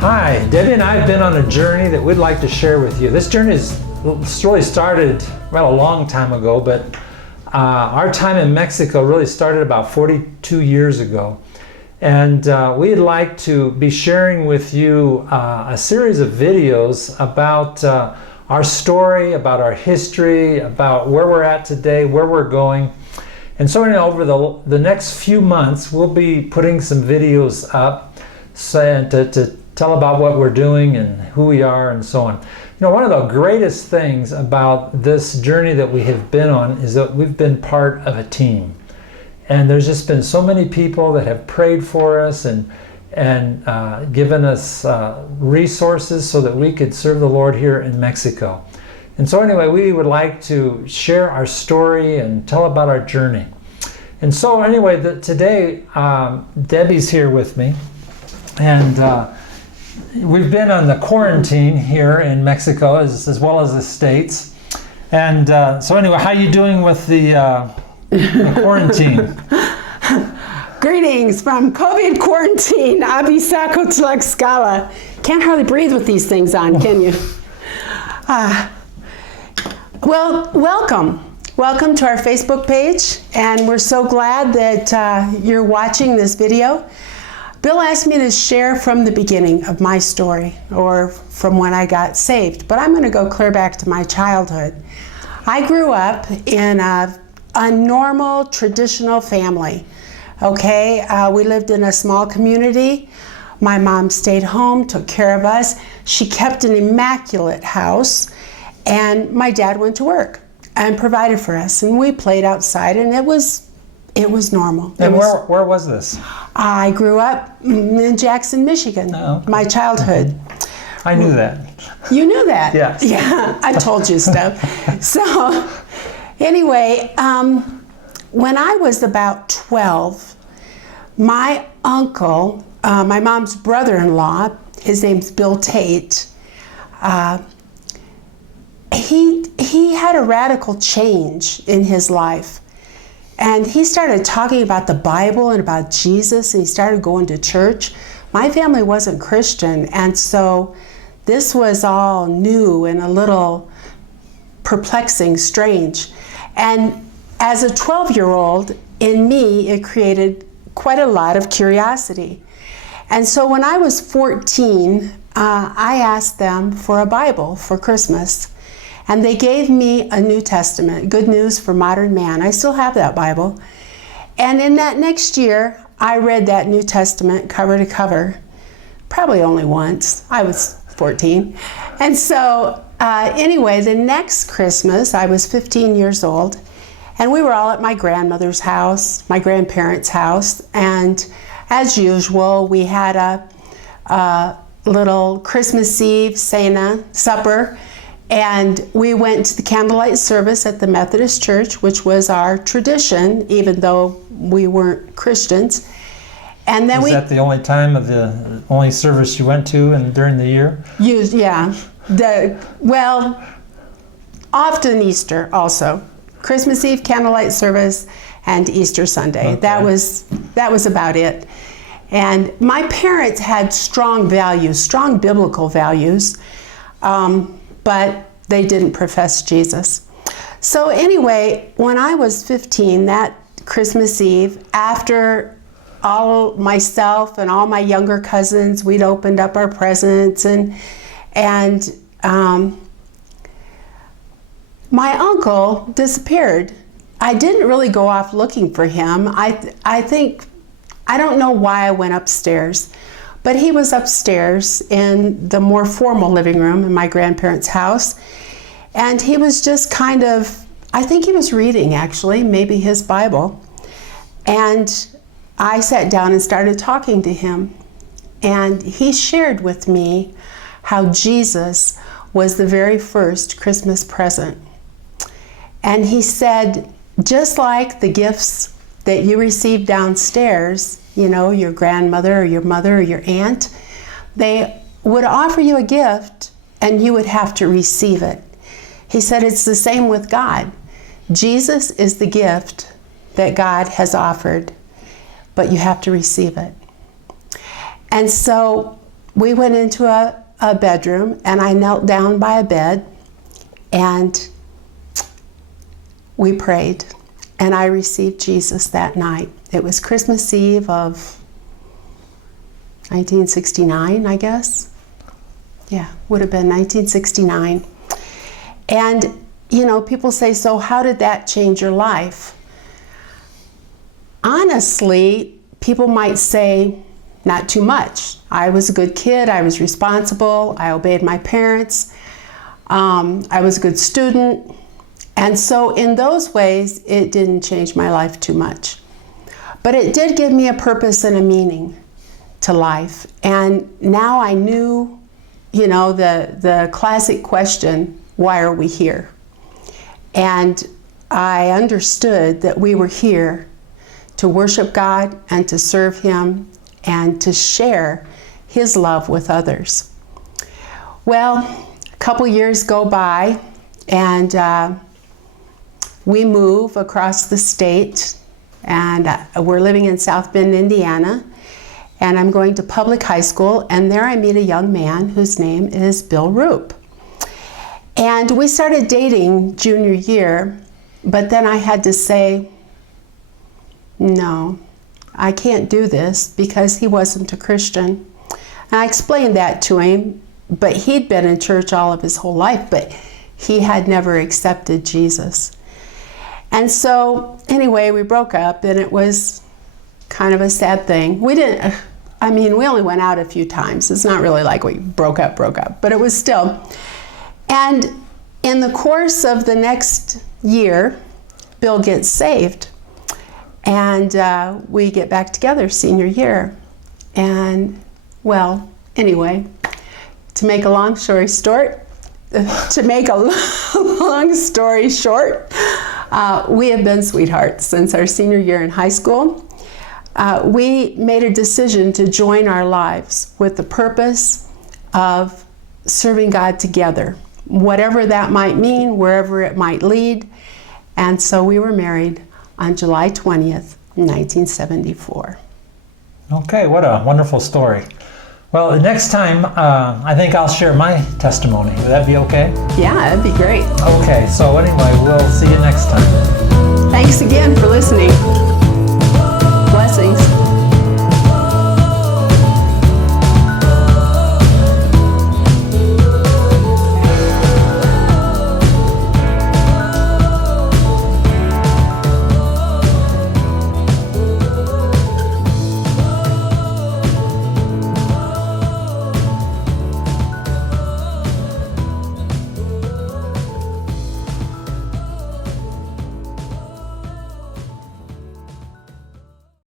Hi, Debbie and I have been on a journey that we'd like to share with you. This journey really started, well, a long time ago, but our time in Mexico really started about 42 years ago. And we'd like to be sharing with you a series of videos about our story, about our history, about where we're at today, where we're going. And so over the next few months, we'll be putting some videos up to tell about what we're doing and who we are and so on. You know, one of the greatest things about this journey that we have been on is that we've been part of a team. And there's just been so many people that have prayed for us and given us resources so that we could serve the Lord here in Mexico. And so anyway, we would like to share our story and tell about our journey. And so anyway, today Debbie's here with me, and we've been on the quarantine here in Mexico as well as the States. And so anyway, how are you doing with the quarantine? Greetings from COVID quarantine, Abisaco Tlaxcala. Can't hardly breathe with these things on, can you? Well, welcome. Welcome to our Facebook page, and we're so glad that you're watching this video. Bill asked me to share from the beginning of my story, or from when I got saved, but I'm going to go clear back to my childhood. I grew up in a normal, traditional family. Okay, we lived in a small community. My mom stayed home, took care of us. She kept an immaculate house, and my dad went to work and provided for us, and we played outside, and it was normal. And where was this? I grew up in Jackson, Michigan. Oh, okay. My childhood. I knew that. You knew that? Yes. Yeah, I told you stuff. So anyway, when I was about 12, my uncle, my mom's brother-in-law, his name's Bill Tate, he had a radical change in his life. And he started talking about the Bible and about Jesus, and he started going to church. My family wasn't Christian, and so this was all new and a little perplexing, strange. And as a 12-year-old, in me, it created quite a lot of curiosity. And so when I was 14, I asked them for a Bible for Christmas. And they gave me a New Testament, Good News for Modern Man. I still have that Bible. And in that next year, I read that New Testament cover to cover, probably only once. I was 14. And so anyway, the next Christmas, I was 15 years old, and we were all at my grandmother's house, my grandparents' house. And as usual, we had a little Christmas Eve cena, supper. And we went to the candlelight service at the Methodist Church, which was our tradition, even though we weren't Christians. And then Was that the only time of the only service you went to during the year? Yeah. Well, often Easter also. Christmas Eve candlelight service and Easter Sunday. Okay. That was about it. And my parents had strong values, strong biblical values. But they didn't profess Jesus. So anyway, when I was 15, that Christmas Eve, after all myself and all my younger cousins, we'd opened up our presents, and my uncle disappeared. I didn't really go off looking for him. I don't know why I went upstairs. But he was upstairs in the more formal living room in my grandparents' house. And he was just kind of, I think he was reading actually, maybe his Bible. And I sat down and started talking to him. And he shared with me how Jesus was the very first Christmas present. And he said, just like the gifts that you received downstairs, you know, your grandmother or your mother or your aunt, they would offer you a gift and you would have to receive it. He said it's the same with God. Jesus is the gift that God has offered, but you have to receive it. And so we went into a bedroom, and I knelt down by a bed, and we prayed, and I received Jesus that night. It was Christmas Eve of 1969, I guess. Yeah, would have been 1969. And, you know, people say, so how did that change your life? Honestly, people might say, not too much. I was a good kid. I was responsible. I obeyed my parents. I was a good student. And so in those ways, it didn't change my life too much. But it did give me a purpose and a meaning to life. And now I knew, you know, the classic question, why are we here? And I understood that we were here to worship God and to serve Him and to share His love with others. Well, a couple years go by, and we move across the state, and we're living in South Bend, Indiana, and I'm going to public high school, and there I meet a young man whose name is Bill Roop. And we started dating junior year, but then I had to say, no, I can't do this, because he wasn't a Christian. And I explained that to him, but he'd been in church all of his whole life, but he had never accepted Jesus. And so anyway, we broke up, and it was kind of a sad thing. We only went out a few times. It's not really like we broke up, but it was still. And in the course of the next year, Bill gets saved. And we get back together senior year. And, well, anyway, to make a long story short, we have been sweethearts since our senior year in high school. We made a decision to join our lives with the purpose of serving God together, whatever that might mean, wherever it might lead. And so we were married on July 20th, 1974. Okay, what a wonderful story. Well, the next time, I think I'll share my testimony. Would that be okay? Yeah, that'd be great. Okay, so anyway, we'll see you next time. Thanks again for listening.